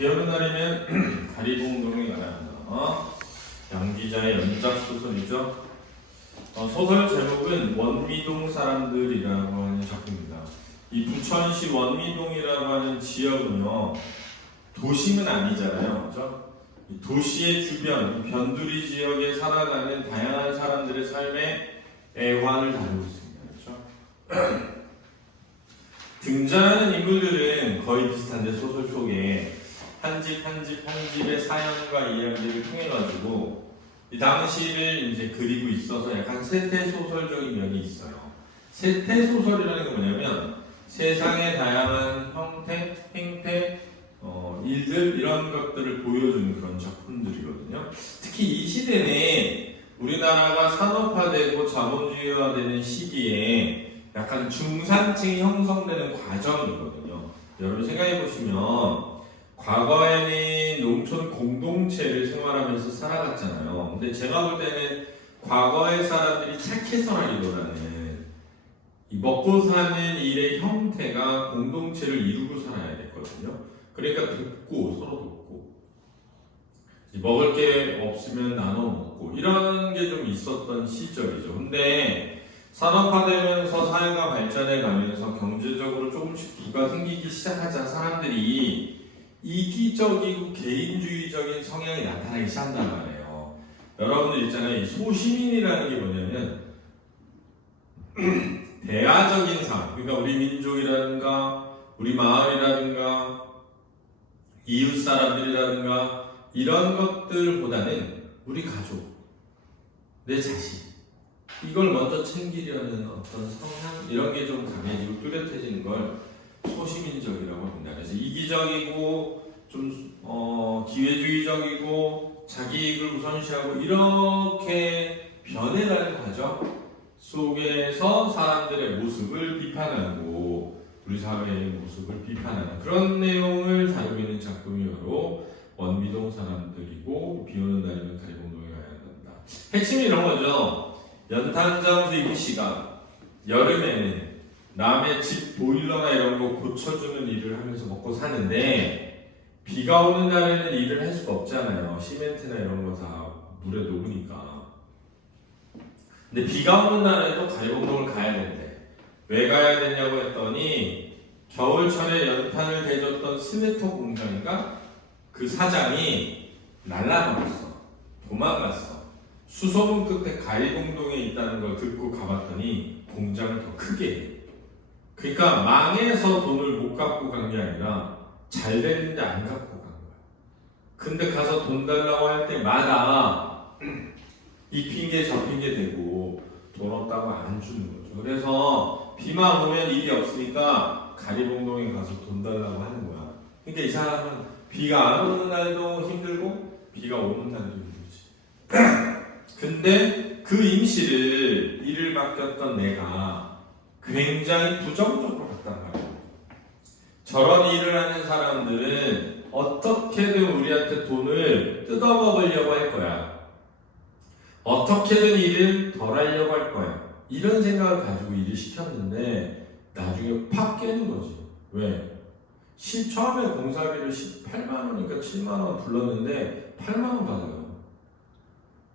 비 오는 날이면 가리봉동에 가야 한다. 양기자의 연작 소설이죠. 소설 제목은 원미동 사람들이라고 하는 작품입니다. 이 부천시 원미동이라고 하는 지역은요, 도심은 아니잖아요, 그렇죠? 이 도시의 주변, 이 변두리 지역에 살아가는 다양한 사람들의 삶의 애환을 다루고 있습니다, 그렇죠? 등장하는 인물들은 거의 비슷한데 소설 속에 한 집의 사연과 이야기를 통해 가지고 이 당시를 이제 그리고 있어서 약간 세태 소설적인 면이 있어요. 세태 소설이라는 게 뭐냐면 세상의 다양한 형태, 행태, 일들 이런 것들을 보여주는 그런 작품들이거든요. 특히 이 시대는 우리나라가 산업화되고 자본주의화되는 시기에 약간 중산층이 형성되는 과정이거든요. 여러분 생각해 보시면 과거에는 농촌 공동체를 생활하면서 살아갔잖아요. 근데 제가 볼 때는 과거의 사람들이 착해서라기보다는 이 먹고 사는 일의 형태가 공동체를 이루고 살아야 됐거든요. 그러니까 돕고 서로 돕고 먹을 게 없으면 나눠 먹고 이런 게 좀 있었던 시절이죠. 근데 산업화되면서 사회가 발전해 가면서 경제적으로 조금씩 부가 생기기 시작하자 사람들이 이기적이고 개인주의적인 성향이 나타나기 시작한단 말이에요. 여러분들 있잖아요. 이 소시민이라는 게 뭐냐면 대화적인 삶, 그러니까 우리 민족이라든가 우리 마을이라든가 이웃 사람들이라든가 이런 것들보다는 우리 가족, 내 자식 이걸 먼저 챙기려는 어떤 성향 이런 게 좀 강해지고 뚜렷해지는 걸 소시민적이라고 합니다. 그래서 이기적이고 좀 기회주의적이고 자기 이익을 우선시하고 이렇게 변해가는 과정 속에서 사람들의 모습을 비판하고 우리 사회의 모습을 비판하는 그런 내용을 다루고 있는 작품이 바로 원미동 사람들이고 비 오는 날이면 가리봉동에 가야 한다. 핵심이 이런 거죠. 연탄장수 이씨가 여름에는 남의 집 보일러나 이런 거 고쳐주는 일을 하면서 먹고 사는데 비가 오는 날에는 일을 할 수가 없잖아요. 시멘트나 이런 거 다 물에 녹으니까. 근데 비가 오는 날에도 가리봉동을 가야 된대. 왜 가야 되냐고 했더니 겨울철에 연탄을 대줬던 스메터 공장인가? 그 사장이 날라버렸어. 도망갔어. 수소문 끝에 가리봉동에 있다는 걸 듣고 가봤더니 공장을 더 크게 해. 그러니까 망해서 돈을 못 갖고 간 게 아니라 잘 됐는데 안 갖고 간 거야. 근데 가서 돈 달라고 할 때마다 이 핑계 저 핑계 대고 돈 없다고 안 주는 거죠. 그래서 비만 오면 일이 없으니까 가리봉동에 가서 돈 달라고 하는 거야. 그러니까 이 사람은 비가 안 오는 날도 힘들고 비가 오는 날도 힘들지. 근데 그 임시를 일을 맡겼던 내가 굉장히 부정적으로 봤단 말이에요. 저런 일을 하는 사람들은 어떻게든 우리한테 돈을 뜯어먹으려고 할 거야. 어떻게든 일을 덜 하려고 할 거야. 이런 생각을 가지고 일을 시켰는데 나중에 팍 깨는 거지. 왜? 처음에 공사비를 18만 원이니까 7만 원 불렀는데 8만 원 받아요.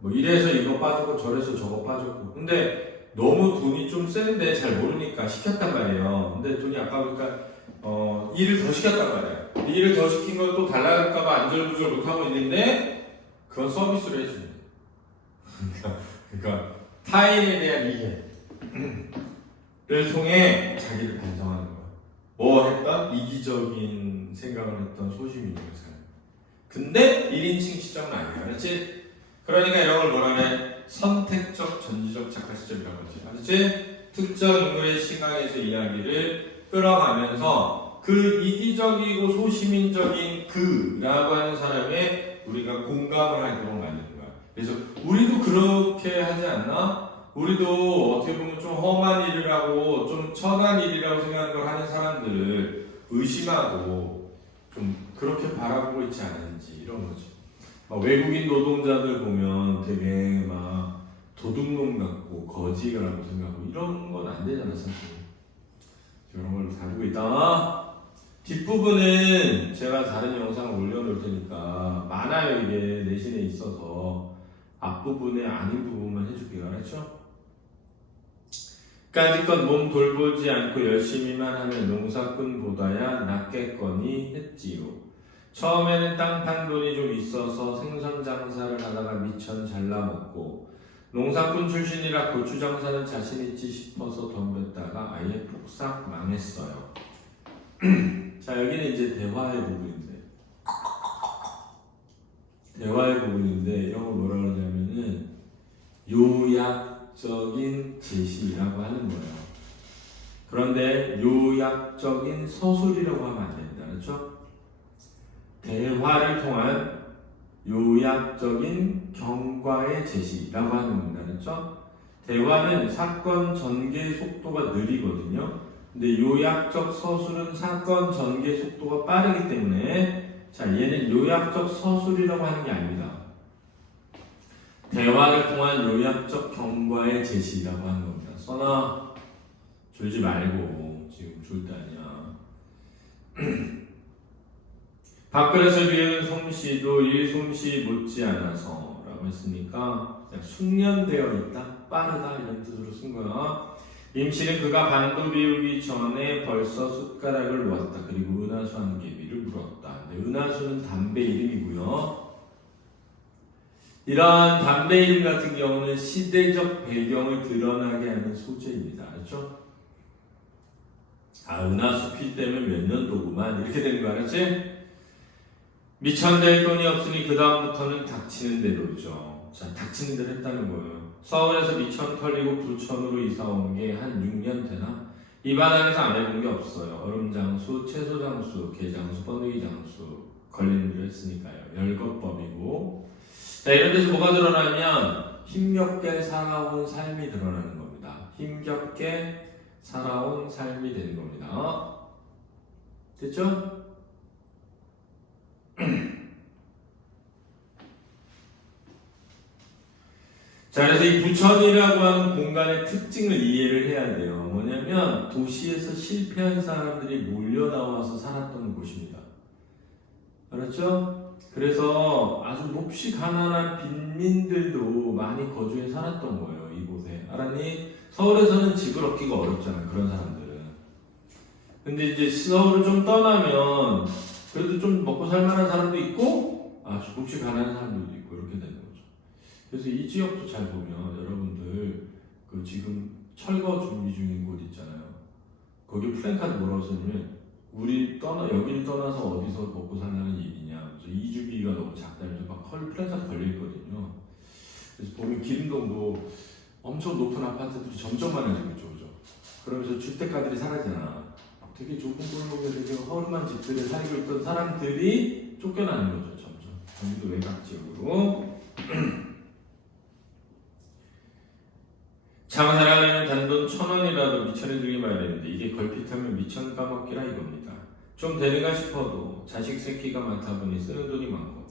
뭐 이래서 이거 빠지고 저래서 저거 빠졌고. 근데 너무 돈이 좀 센데 잘 모르니까 시켰단 말이에요. 근데 돈이 아까우니까 일을 더 시켰단 말이에요. 일을 더 시킨 걸 또 달라갈까봐 안절부절 못하고 있는데 그건 서비스로 해주네. 그러니까 타인에 대한 이해를 통해 자기를 반성하는 거야. 뭐 했다? 이기적인 생각을 했던 소시민의 삶. 근데 1인칭 시점은 아니야. 그렇지? 그러니까 이런 걸 뭐라면 선택적 전지적 작가 시점이라고 하지. 알았지? 특정 인물의 시각에서 이야기를 끌어가면서 그 이기적이고 소시민적인 그라고 하는 사람의 우리가 공감을 하도록 만드는 거야. 그래서 우리도 그렇게 하지 않나? 우리도 어떻게 보면 좀 험한 일을 하고 좀 천한 일이라고 생각하는 걸 하는 사람들을 의심하고 좀 그렇게 바라보고 있지 않은지 이런 거죠. 외국인 노동자들 보면 되게 막 도둑놈 같고 거지라고 생각하고 이런 건 안 되잖아 사실. 이런 걸 다루고 있다. 뒷부분은 제가 다른 영상을 올려놓을 테니까 많아요. 이게 내신에 있어서 앞부분에 아닌 부분만 해줄게요. 알았죠? 까짓것 몸 돌보지 않고 열심히만 하면 농사꾼보다야 낫겠거니 했지요. 처음에는 땅 판 돈이 좀 있어서 생선 장사를 하다가 미천 잘라먹고 농사꾼 출신이라 고추 장사는 자신 있지 싶어서 덤볐다가 아예 폭삭 망했어요. 자, 여기는 이제 대화의 부분인데 영어 뭐라 그러냐면은 요약적인 제시라고 하는 거예요. 그런데 요약적인 서술이라고 하면 안 됩니다. 그렇죠? 대화를 통한 요약적인 경과의 제시라고 하는 겁니다. 그렇죠? 대화는 사건 전개 속도가 느리거든요. 근데 요약적 서술은 사건 전개 속도가 빠르기 때문에 자, 얘는 요약적 서술이라고 하는 게 아닙니다. 대화를 통한 요약적 경과의 제시라고 하는 겁니다. 써놔. 졸지 말고 지금 졸 때 아니야. 밥그릇을 비우는 솜씨도 일솜씨 못지않아서 라고 했으니까 숙련되어 있다, 빠르다 이런 뜻으로 쓴 거야. 임씨는 그가 반도 비우기 전에 벌써 숟가락을 놓았다. 그리고 은하수 한 개비를 물었다. 은하수는 담배 이름이고요. 이러한 담배 이름 같은 경우는 시대적 배경을 드러나게 하는 소재입니다. 알았죠? 아, 은하수 필 때면 몇 년도구만 이렇게 되는 거 알았지? 미천될 돈이 없으니 그 다음부터는 닥치는 대로죠. 자, 닥치는 대로 했다는 거예요. 서울에서 미천 털리고 부천으로 이사 온 게 한 6년 되나? 이 바닥에서 안 해본 게 없어요. 얼음장수, 채소장수, 게장수, 번데기장수 걸리는 대로 했으니까요. 열거법이고. 자, 이런 데서 뭐가 드러나면 힘겹게 살아온 삶이 드러나는 겁니다. 힘겹게 살아온 삶이 되는 겁니다. 됐죠? 자, 그래서 이 부천이라고 하는 공간의 특징을 이해를 해야 돼요. 뭐냐면 도시에서 실패한 사람들이 몰려 나와서 살았던 곳입니다. 알았죠? 그래서 아주 몹시 가난한 빈민들도 많이 거주해 살았던 거예요. 이곳에. 알았니? 서울에서는 집을 얻기가 어렵잖아요. 그런 사람들은. 근데 이제 서울을 좀 떠나면 그래도 좀 먹고 살만한 사람도 있고 아주 몹시 가난한 사람들도 있고 이렇게 되는 거죠. 그래서 이 지역도 잘 보면 여러분들 그 지금 철거 준비 중인 곳 있잖아요. 거기 플랜카드 뭐라고 써냐면 여기를 떠나서 어디서 먹고 살라는 얘기냐. 그래서 이주비가 너무 작다 해서 막 플랜카드 걸려 있거든요. 그래서 보면 기름동도 엄청 높은 아파트들이 점점 많아지고 있죠, 그죠? 그러면서 주택가들이 사라지잖아. 되게 좁은 골목에 되게 허름한 집들에 살고 있던 사람들이 쫓겨나는 거죠, 점점. 경기도 외곽 지역으로. 장사하려면 단돈 1,000원이라도 미천에 들기 마련인데 이게 걸핏하면 미천 까먹기라 이겁니다. 좀 되는가 싶어도 자식 새끼가 많다 보니 쓰는 돈이 많고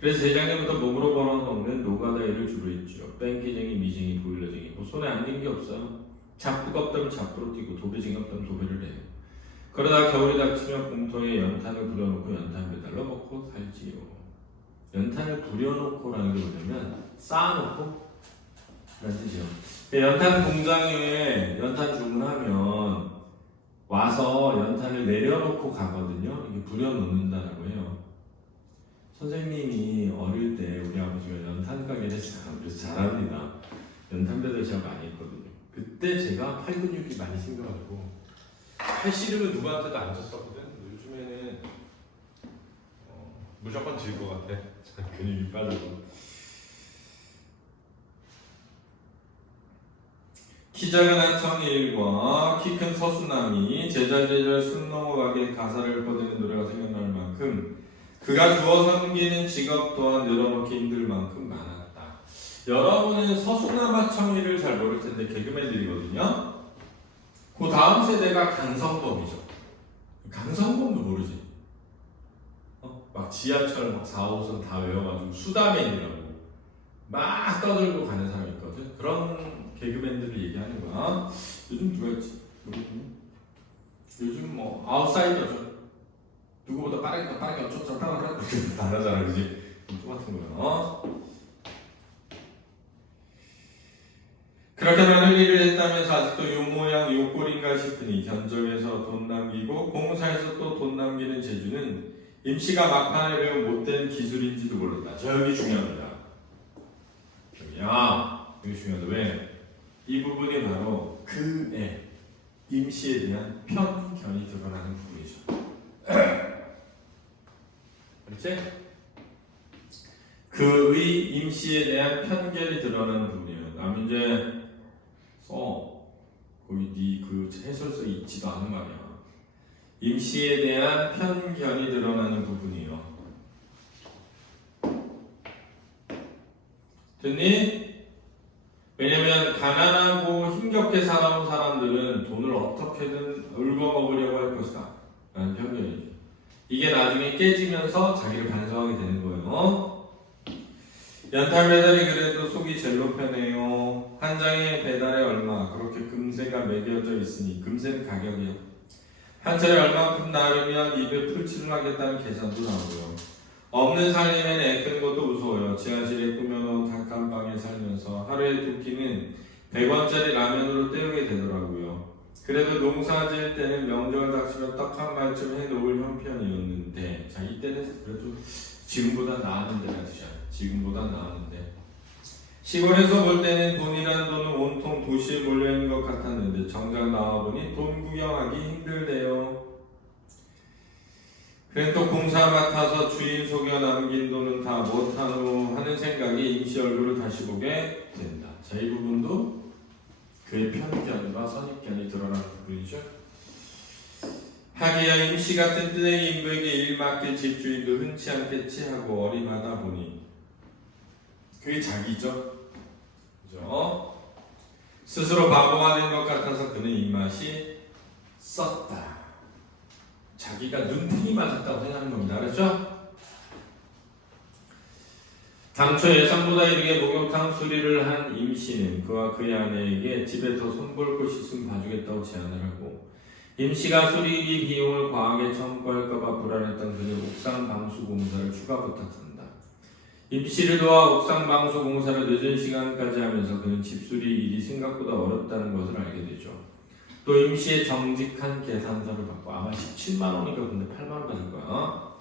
그래서 재작년부터 몸으로 벌어놓는 노가다 일을 주로 했죠. 뺑기쟁이, 미쟁이, 보일러쟁이 뭐 손에 안 든 게 없어요. 잡부가 없다면 잡부로 뛰고 도배쟁이 없다면 도배를 해요. 그러다 겨울이 닥치면 공터에 연탄을 부려놓고 연탄 배달로 먹고 살지요. 연탄을 부려놓고라는 게 뭐냐면 쌓아놓고 라는 뜻이요. 연탄 공장에 연탄 주문하면 와서 연탄을 내려놓고 가거든요. 이게 부려놓는다라고 해요. 선생님이 어릴 때 우리 아버지가 연탄 가게를 했어요. 그래서 잘합니다. 연탄 배달 제가 많이 했거든요. 그때 제가 팔 근육이 많이 생겨가지고 팔 씨름은 누구한테도 안 졌었거든. 요즘에는 무조건 질 것 같아. 근육이 빠져서. 키 작은 한청일과 키 큰 서수남이 제잘제잘 숨 넘어가게 가사를 뻗는 노래가 생각날 만큼 그가 주워 섬기는 직업 또한 늘어놓기 힘들 만큼 많았다. 여러분은 서수남 하청일을 잘 모를 텐데 개그맨들이거든요. 그 다음 세대가 강성범이죠. 강성범도 모르지. 막 지하철 막 4, 5선 다 외워가지고 수다맨이라고 막 떠들고 가는 사람이 있거든. 그런 개그맨들을 얘기하는 거야. 요즘 누가 있지? 요즘 뭐 아웃사이더죠. 누구보다 빠르게 어쩌고 저쩌고 그렇게 다 하잖아, 그지? 똑같은 거야. 그렇게 많은 일을 했다면서 아직도 요 모양 요 꼴인가 싶으니 견적에서 돈 남기고 공사에서 또 돈 남기는 재주는 임씨가 막판에 배운 못된 기술인지도 모른다. 저기 중요합니다. 여기 중요하다. 왜? 이 부분이 바로 그의 임씨에 대한 편견이 드러나는 부분이죠. 그렇지? 그의 임씨에 대한 편견이 드러나는 부분이에요. 남인제 거기 그 해설서에 있지도 않은 말이야. 임씨에 대한 편견이 드러나는 부분이에요. 됐니? 왜냐면 가난하고 힘겹게 살아온 사람들은 돈을 어떻게든 읊어먹으려고 할 것이다 라는 편견이죠. 이게 나중에 깨지면서 자기를 반성하게 되는 거예요. 연탄 배달이 그래도 속이 젤로 편해요. 한 장의 배달에 얼마 그렇게 금세가 매겨져 있으니 금세는 가격이요. 한 차례 얼마큼 나르면 입에 풀칠을 하겠다는 계산도 나오고요. 없는 살림에는 애 끄는 것도 무서워요. 지하실에 꾸며놓은 단칸방에 살면서 하루에 두 끼는 100원짜리 라면으로 때우게 되더라고요. 그래도 농사 지을 때는 명절 닥치면 떡 한 마리쯤 해놓을 형편이었는데 자 이때는 그래도 지금보다 나았는데 같으죠. 지금보다 나았는데 시골에서 볼 때는 돈이란 돈은 온통 도시에 몰려있는 것 같았는데 정작 나와보니 돈 구경하기 힘들대요. 그래 또 공사 맡아서 주인 속여 남긴 돈은 다 못하노 하는 생각이 임씨 얼굴을 다시 보게 된다. 자, 이 부분도 그의 편견과 선입견이 드러나는 부분이죠. 하기야 임씨 같은 뜨내기 인부에게 일 맡길 집주인도 흔치 않겠지 하고 어림하다 보니 그게 자기죠. 그죠? 스스로 바보가 된 것 같아서 그는 입맛이 썼다. 자기가 눈탱이 맞았다고 생각하는 겁니다. 그렇죠? 당초 예상보다 이르게 목욕탕 수리를 한 임씨는 그와 그의 아내에게 집에 더 손볼 곳이 있으면 봐주겠다고 제안을 하고 임씨가 수리비 비용을 과하게 청구할까봐 불안했던 그는 옥상 방수 공사를 추가 부탁한다. 임씨를 도와 옥상 방수 공사를 늦은 시간까지 하면서 그는 집수리 일이 생각보다 어렵다는 것을 알게 되죠. 또 임씨의 정직한 계산서를 받고 아마 17만 원인가 근데 8만 원 받을 거야.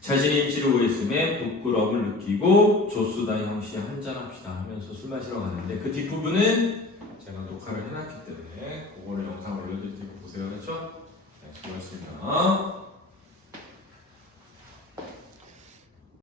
자신이 임씨를 오해했음에 부끄러움을 느끼고 조수다 형씨 한잔합시다 하면서 술 마시러 가는데 그 뒷부분은 제가 녹화를 해놨기 때문에 그거를 영상 올려드릴 테니까 보세요. 그렇죠? 네, 수고하셨습니다.